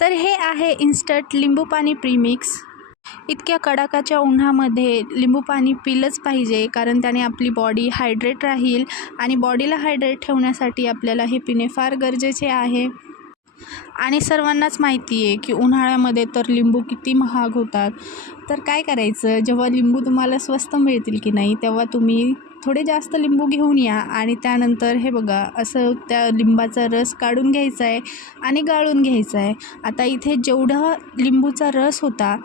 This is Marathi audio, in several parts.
तर हे आहे इन्स्टंट लिंबू पाणी प्रीमिक्स। इतक्या कडाकाच्या उन्हामध्ये लिंबू पाणी पिलंच पाहिजे, कारण त्याने आपली बॉडी हायड्रेट राहील आणि बॉडीला हायड्रेट ठेवण्यासाठी आपल्याला हे पिणे फार गरजेचे आहे। आणि सर्वांनाच माहिती आहे की उन्हाळ्यामध्ये तर लिंबू किती महाग होतात। तर काय करायचं, जेव्हा लिंबू तुम्हाला स्वस्त मिळतील की नाही तेव्हा तुम्ही थोडे जास्त लिंबू घेऊन या आणि त्यानंतर हे बघा असं त्या लिंबाचा रस काढून घ्यायचा आहे आणि गाळून घ्यायचा आहे। आता इथे जेवढा लिंबूचा रस होता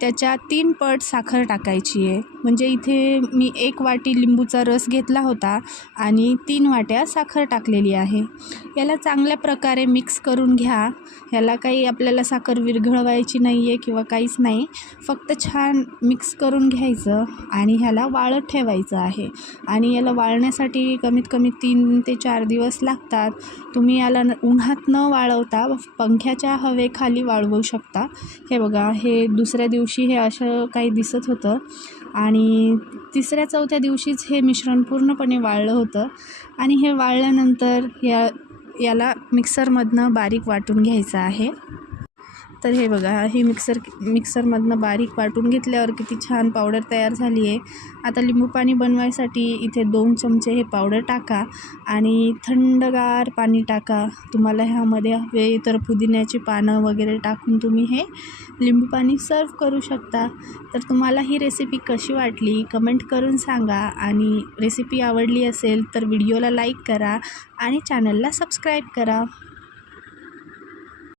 त्याच्या 3 पट साखर टाकायची आहे। म्हणजे इथे मी 1 वाटी लिंबूचा रस घेतला होता आणि 3 वाट्या साखर टाकलेली आहे। याला चांगल्या प्रकारे मिक्स करून घ्या। ह्याला काही आपल्याला साखर विरघळवायची नाही आहे किंवा काहीच नाही, फक्त छान मिक्स करून घ्यायचं आणि ह्याला वाळत ठेवायचं आहे। आणि याला वाळण्यासाठी कमीत कमी 3 ते 4 दिवस लागतात। तुम्ही याला उन्हात न वाळवता पंख्याच्या हवेखाली वाळवू शकता। हे बघा, हे दुसऱ्या दिवशी हे असं काही दिसत होतं आणि 3-4 दिवशीच हे मिश्रण पूर्णपणे वाळलं होतं। आणि हे वाळल्यानंतर याला मिक्सरमधनं बारीक वाटून घ्यायचं आहे। तर हे बघा, ही मिक्सरमधनं बारीक वाटून घेतल्यावर किती छान पावडर तयार झाली आहे। आता लिंबू पाणी बनवायसाठी इथे 2 चमचे हे पावडर टाका आणि थंडगार पाणी टाका। तुम्हाला ह्यामध्ये हवे तर पुदिन्याची पानं वगैरे टाकून तुम्ही हे लिंबू पाणी सर्व करू शकता। तर तुम्हाला ही रेसिपी कशी वाटली कमेंट करून सांगा आणि रेसिपी आवडली असेल तर व्हिडिओला लाईक करा आणि चॅनलला सबस्क्राईब करा।